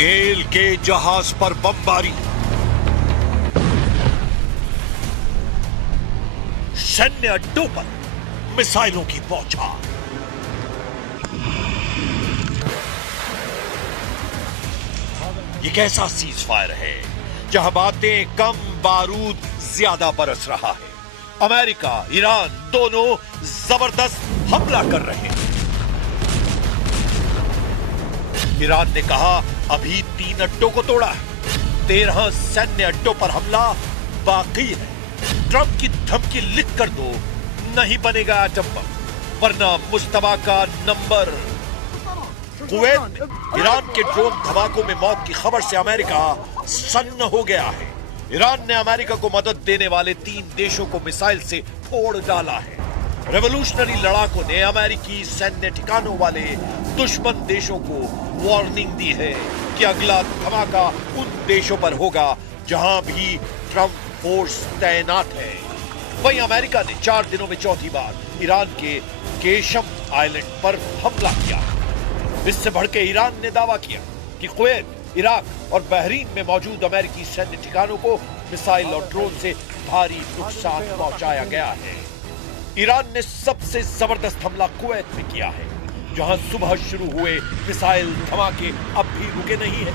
तेल के जहाज पर बमबारी, सैन्य अड्डों पर मिसाइलों की बौछार। ये कैसा सीज फायर है जहां बातें कम, बारूद ज्यादा बरस रहा है। अमेरिका, ईरान दोनों जबरदस्त हमला कर रहे हैं। ईरान ने कहा अभी 3 अड्डों को तोड़ा है, 13 सैन्य अड्डों पर हमला बाकी है। ट्रंप की धमकी लिख कर दो, नहीं बनेगा एटम बम, वरना मुश्तबा का नंबर। कुवैत में ईरान के ड्रोन धमाकों में मौत की खबर से अमेरिका सन्न हो गया है। ईरान ने अमेरिका को मदद देने वाले 3 देशों को मिसाइल से फोड़ डाला है। रेवोल्यूशनरी लड़ाकों ने अमेरिकी सैन्य ठिकानों वाले दुश्मन देशों को वार्निंग दी है कि अगला धमाका उन देशों पर होगा जहां भी ट्रंप फोर्स तैनात है। वहीं अमेरिका ने 4 दिनों में चौथी बार ईरान के केशम आइलैंड पर हमला किया। इससे भड़के ईरान ने दावा किया कि कुवैत, इराक और बहरीन में मौजूद अमेरिकी सैन्य ठिकानों को मिसाइल और ड्रोन से भारी नुकसान पहुंचाया गया है। ईरान ने सबसे जबरदस्त हमला कुवैत में किया है, जहां सुबह शुरू हुए मिसाइल धमाके अब भी रुके नहीं है।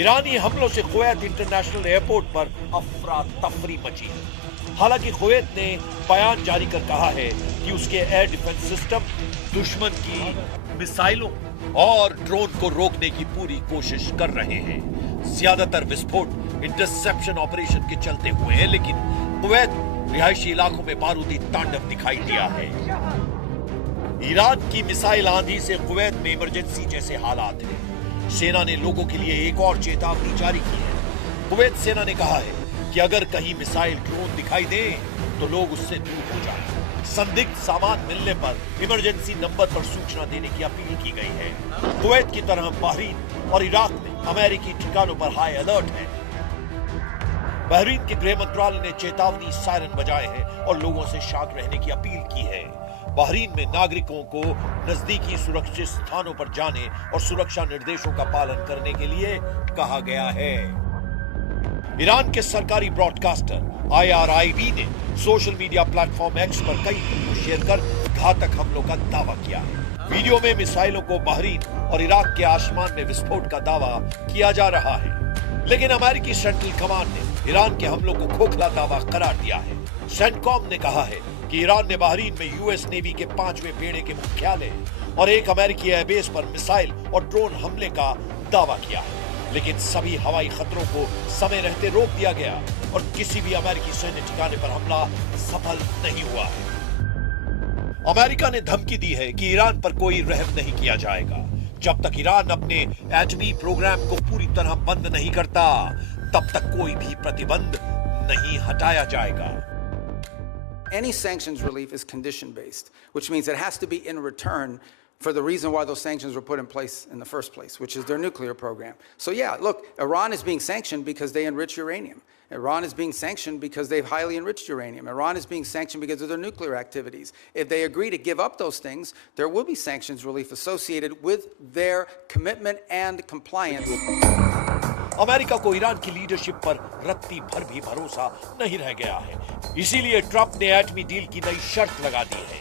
ईरानी हमलों से कुवैत इंटरनेशनल एयरपोर्ट पर अफरा तफरी मची है। हालांकि कुवैत ने बयान जारी कर कहा है कि उसके एयर डिफेंस सिस्टम दुश्मन की मिसाइलों और ड्रोन को रोकने की पूरी कोशिश कर रहे हैं। ज्यादातर विस्फोट इंटरसेप्शन ऑपरेशन के चलते हुए हैं, लेकिन कुवैत रिहायशी इलाकों में बारूदी तांडव दिखाई दिया है। ईरान की मिसाइल आंधी से कुवैत में इमरजेंसी जैसे हालात हैं। सेना ने लोगों के लिए एक और चेतावनी जारी की है। कुवैत सेना ने कहा है कि अगर कहीं मिसाइल, ड्रोन दिखाई दे तो लोग उससे दूर हो जाएं। संदिग्ध सामान मिलने पर इमरजेंसी नंबर पर सूचना देने की अपील की गई है। कुवैत की तरह बहरीन और इराक में अमेरिकी ठिकानों पर हाई अलर्ट है। बहरीन के गृह मंत्रालय ने चेतावनी सायरन बजाए हैं और लोगों से शांत रहने की अपील की है। बहरीन में नागरिकों को नजदीकी सुरक्षित स्थानों पर जाने और सुरक्षा निर्देशों का पालन करने के लिए कहा गया है। ईरान के सरकारी ब्रॉडकास्टर IRIB ने सोशल मीडिया प्लेटफॉर्म X पर कई वीडियो शेयर कर घातक हमलों का दावा किया है। वीडियो में मिसाइलों को बहरीन और इराक के आसमान में विस्फोट का दावा किया जा रहा है, लेकिन अमेरिकी सेंट्रल कमांड ने ईरान के हमलों को खोखला दावा करार दिया है। सेंटकॉम ने कहा है कि ईरान ने बहरीन में US नेवी के 5वें बेड़े के मुख्यालय और एक अमेरिकी एयरबेस पर मिसाइल और ड्रोन हमले का दावा किया है, लेकिन सभी हवाई खतरों को समय रहते रोक दिया गया और किसी भी अमेरिकी सैन्य ठिकाने पर हमला सफल नहीं हुआ है। अमेरिका ने धमकी दी है कि ईरान पर कोई रहम नहीं किया जाएगा। जब तक ईरान अपने एटमी प्रोग्राम को पूरी तरह बंद नहीं करता, तब तक कोई भी प्रतिबंध नहीं हटाया जाएगा। Any sanctions relief is condition based, which means it has to be in return for the reason why those sanctions were put in place in the first place, which is their nuclear program. So yeah, look, Iran is being sanctioned because they enrich uranium. Iran is being sanctioned because they've highly enriched uranium. Iran is being sanctioned because of their nuclear activities. If they agree to give up those things, there will be sanctions relief associated with their commitment and compliance. America को Iran की leadership पर रत्ती भर भी भरोसा नहीं रह गया है। इसीलिए ट्रंप ने एटमी डील की नई शर्त लगा दी है।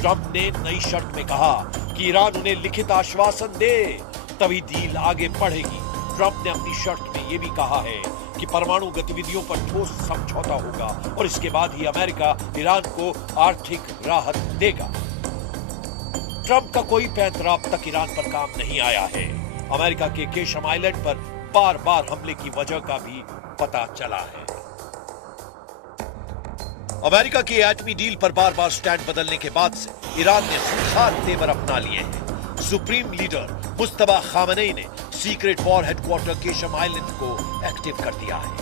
ट्रंप ने नई शर्त में कहा कि ईरान उन्हें लिखित आश्वासन दे, तभी डील आगे बढ़ेगी। ट्रंप ने अपनी शर्त में यह भी कहा है कि परमाणु गतिविधियों पर ठोस समझौता होगा और इसके बाद ही अमेरिका ईरान को आर्थिक राहत देगा। ट्रंप का कोई पैंतरा अब तक ईरान पर काम नहीं आया है। अमेरिका के केशम आइलैंड पर बार-बार हमले की वजह का भी पता चला है। अमेरिका की एटमी डील पर बार-बार स्टैंड बदलने के बाद से ईरान ने खूंखार तेवर अपना लिए हैं। सुप्रीम लीडर मुस्तबा खामनेई ने secret war headquarter Qeshm island को एक्टिव कर दिया है।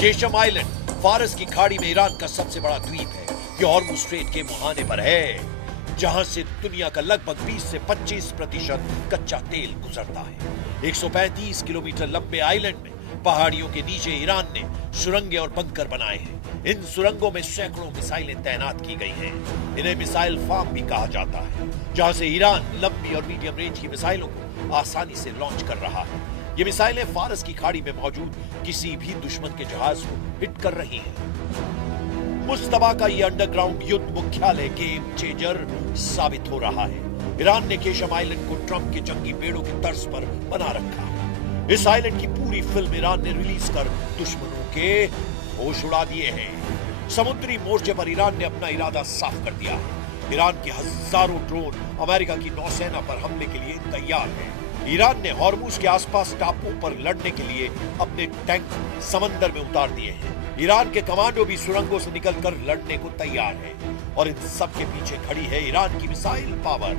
केशम आइलैंड फारस की खाड़ी में ईरान का सबसे बड़ा द्वीप है। यह हॉर्मुज़ स्ट्रेट के मुहाने पर है, जहां से दुनिया का लगभग 20 से 25% कच्चा तेल गुजरता है। 135 किलोमीटर लंबे आइलैंड में पहाड़ियों के नीचे ईरान ने सुरंगें और बंकर बनाए हैं। इन सुरंगों में सैकड़ों मिसाइलें तैनात की गई हैं। इन्हें मिसाइल फार्म भी कहा जाता है, जहां से ईरान लंबी और मीडियम रेंज की मिसाइलों को आसानी से लॉन्च कर रहा है। ये मिसाइलें फारस की खाड़ी में मौजूद किसी भी दुश्मन के जहाज को हिट कर रही हैं। मुस्तफा का ये अंडरग्राउंड युद्ध मुख्यालय गेम चेंजर साबित हो रहा है। ईरान ने केशम आइलैंड को ट्रंप के जंगी बेड़ों की तर्ज पर बना रखा। इस आइलैंड की पूरी फिल्म ईरान ने रिलीज कर दुश्मनों के होश उड़ा दिए हैं। समुद्री मोर्चे पर ईरान ने अपना इरादा साफ कर दिया है। ईरान के हजारों ड्रोन अमेरिका की नौसेना पर हमले के लिए तैयार हैं। ईरान ने हॉर्मुज के आसपास टापुओं पर लड़ने के लिए अपने टैंक समंदर में उतार दिए हैं। ईरान के कमांडो भी सुरंगों से निकलकर लड़ने को तैयार है। और इन सब के पीछे खड़ी है ईरान की मिसाइल पावर,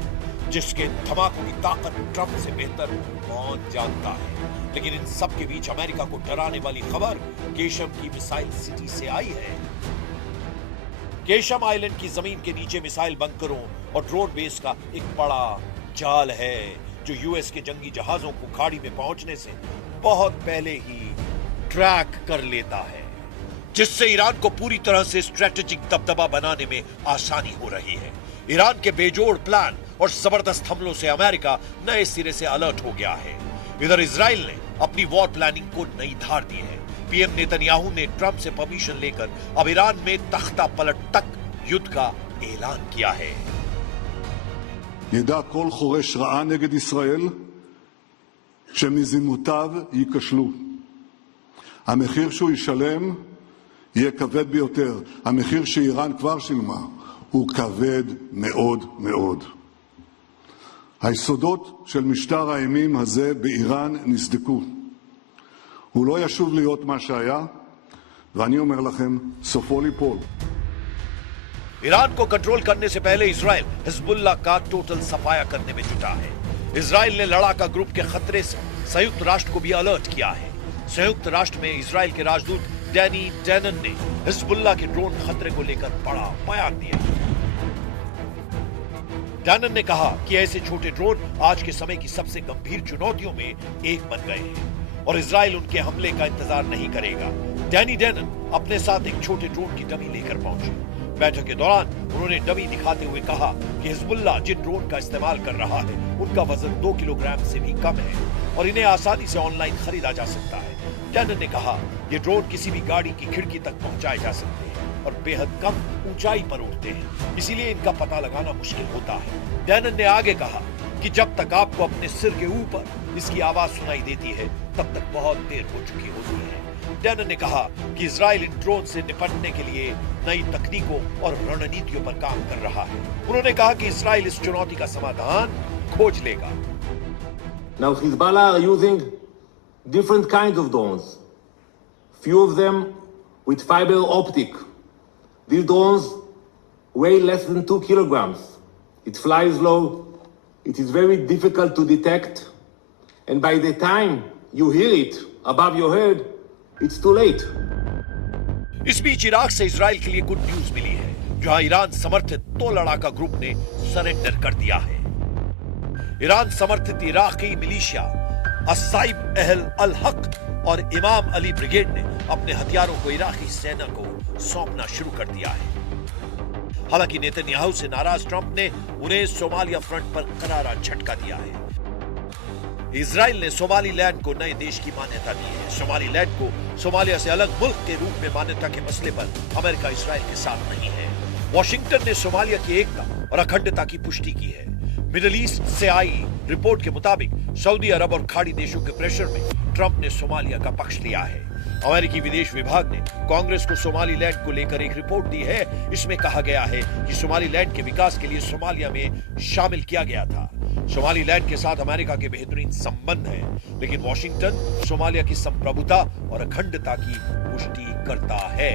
जिसके धमाकों की ताकत ट्रंप से बेहतर कौन जानता है। लेकिन इन सब के बीच अमेरिका को डराने वाली खबर केशम की मिसाइल सिटी से आई है। केशम आइलैंड की जमीन के नीचे मिसाइल बंकरों और ड्रोन बेस का एक बड़ा जाल है, जो यूएस के जंगी जहाजों को खाड़ी में पहुंचने से बहुत पहले ही ट्रैक कर लेता है, जिससे ईरान को पूरी तरह से स्ट्रेटेजिक दबदबा बनाने में आसानी हो रही है। ईरान के बेजोड़ प्लान और जबरदस्त हमलों से अमेरिका नए सिरे से अलर्ट हो गया है। इधर इजराइल ने अपनी वॉर प्लानिंग को नई धार दी है। पीएम नेतन्याहू ने ट्रंप से परमिशन लेकर अब ईरान में तख्ता पलट तक युद्ध का ऐलान किया है। ידע כל חורש רעה נגד ישראל שמזימותיו ייכשלו. המחיר שהוא ישלם יהיה כבד ביותר. המחיר שאיראן כבר שילמה הוא כבד מאוד מאוד. היסודות של משטר האימים הזה באיראן נסדקו. הוא לא ישוב להיות מה שהיה, ואני אומר לכם, סופו ליפול. ईरान को कंट्रोल करने से पहले इजराइल हिजबुल्लाह का टोटल सफाया करने में जुटा है। इजराइल ने लड़ाका ग्रुप के खतरे से संयुक्त राष्ट्र को भी अलर्ट किया है। संयुक्त राष्ट्र में इजराइल के राजदूत डैनी डैनन ने हिजबुल्लाह के ड्रोन खतरे को लेकर बड़ा बयान दिया। डैनन ने कहा कि ऐसे छोटे ड्रोन आज के समय की सबसे गंभीर चुनौतियों में एक बन गए हैं और इजराइल उनके हमले का इंतजार नहीं करेगा। डैनी डैनन अपने साथ एक छोटे ड्रोन की डमी लेकर पहुंचे। बैठक के दौरान उन्होंने डमी दिखाते हुए कहा कि हिजबुल्लाह जिन ड्रोन का इस्तेमाल कर रहा है उनका वजन 2 किलोग्राम से भी कम है और इन्हें आसानी से ऑनलाइन खरीदा जा सकता है। डैनन ने कहा ये ड्रोन किसी भी गाड़ी की खिड़की तक पहुंचाए जा सकते हैं और बेहद कम ऊंचाई पर उड़ते हैं, इसीलिए इनका पता लगाना मुश्किल होता है। डैनन ने आगे कहा कि जब तक आपको अपने सिर के ऊपर इसकी आवाज सुनाई देती है तब तक बहुत देर हो चुकी होती है। डैनन ने कहा कि इजराइल इन ड्रोन से निपटने के लिए नई तकनीकों और रणनीतियों पर काम कर रहा है। उन्होंने कहा कि इजराइल इस चुनौती का समाधान खोज लेगा। Now Hezbollah are using different kinds of drones. Few of them with fiber optic. These drones weigh less than 2 kilograms. It flies low. It is very difficult to detect. And by the time you hear it above your head, it's too late. इस बीच Iraq से Israel के लिए good news मिली है, जहां Iran समर्थित 2 लड़ाका group ने surrender कर दिया है। ईरान समर्थित इराकी मिलिशिया अस्साइब अहल अल हक और इमाम अली ब्रिगेड ने अपने हथियारों को इराकी सेना को सौंपना शुरू कर दिया है। हालांकि नेतन्याहू से नाराज ट्रंप ने उन्हें सोमालिया फ्रंट पर करारा झटका दिया है। इजराइल ने सोमालीलैंड को नए देश की मान्यता दी है। सोमालीलैंड को सोमालिया से अलग मुल्क के रूप में मान्यता के मसले पर अमेरिका इजराइल के साथ नहीं है। वॉशिंगटन ने सोमालिया की एकता और अखंडता की पुष्टि की है। मिडिल ईस्ट से आई रिपोर्ट के मुताबिक सऊदी अरब और खाड़ी देशों के प्रेशर में ट्रंप ने सोमालिया का पक्ष लिया है। अमेरिकी विदेश विभाग ने कांग्रेस को सोमालीलैंड को लेकर एक रिपोर्ट दी है। इसमें कहा गया है कि सोमालीलैंड के विकास के लिए सोमालिया में शामिल किया गया था। सोमालीलैंड के साथ अमेरिका के बेहतरीन संबंध हैं, लेकिन वॉशिंगटन सोमालिया की संप्रभुता और अखंडता की पुष्टि करता है।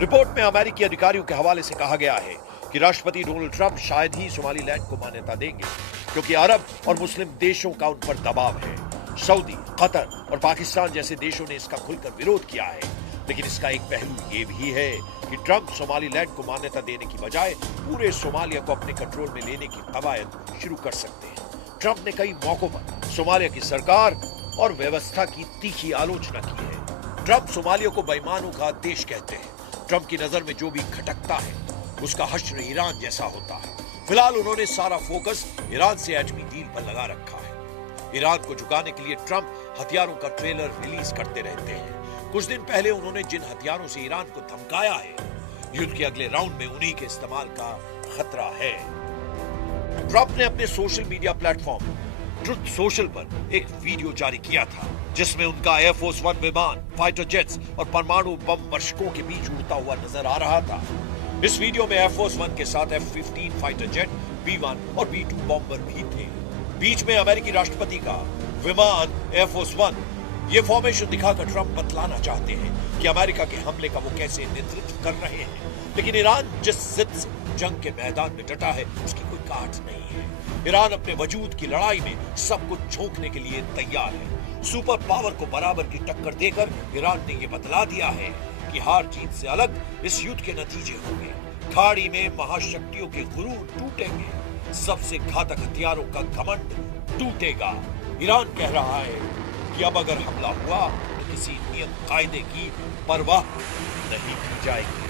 रिपोर्ट में अमेरिकी अधिकारियों के हवाले से कहा गया है कि राष्ट्रपति डोनाल्ड ट्रंप शायद ही सोमालीलैंड को मान्यता देंगे, क्योंकि अरब और मुस्लिम देशों का उन पर दबाव है। सऊदी, कतर और पाकिस्तान जैसे देशों ने इसका खुलकर विरोध किया है। लेकिन इसका एक पहलू ये भी है कि ट्रंप सोमालीलैंड को मान्यता देने की बजाय पूरे सोमालिया को अपने कंट्रोल में लेने की कवायद शुरू कर सकते हैं। ट्रंप ने कई मौकों पर सोमालिया की सरकार और व्यवस्था की तीखी आलोचना की है। ट्रंप सोमालिया को बेईमानों का देश कहते हैं। ट्रंप की नजर में जो भी खटकता है उसका हश्र ईरान जैसा होता है। फिलहाल उन्होंने सारा फोकस ईरान से एटमी डील पर लगा रखा है। ईरान को झुकाने के लिए ट्रंप हथियारों का ट्रेलर रिलीज करते रहते हैं। कुछ दिन पहले उन्होंने जिन हथियारों से ईरान को धमकाया है, युद्ध के अगले राउंड में उन्हीं के इस्तेमाल का खतरा है। ट्रंप ने अपने social media platform truth social पर एक वीडियो जारी किया था जिसमें उनका एयरफोर्स 1 विमान, फाइटर जेट्स और परमाणु बम वर्षकों के बीच उड़ता हुआ नजर आ रहा था। इस वीडियो में एयरफोर्स 1 के साथ F-15 फाइटर जेट, B-1 और B-2 बॉम्बर भी थे। बीच में अमेरिकी राष्ट्रपति का विमान एयरफोर्स 1। ये फॉर्मेशन दिखाकर ट्रंप बतलाना चाहते हैं कि अमेरिका के हमले का वो कैसे नेतृत्व कर रहे हैं। लेकिन ईरान जिस जिद से जंग के मैदान में डटा है उसकी कोई काट नहीं है। ईरान अपने वजूद की लड़ाई में सब कुछ झोंकने के लिए तैयार है। सुपर पावर को बराबर की टक्कर देकर ईरान ने ये बतला दिया है कि हार जीत से अलग इस युद्ध के नतीजे होंगे। खाड़ी में महाशक्तियों के गुरूर टूटेंगे, सबसे घातक हथियारों का घमंड टूटेगा। ईरान कह रहा है कि अब अगर हमला हुआ तो किसी नियम कायदे की परवाह नहीं की जाएगी।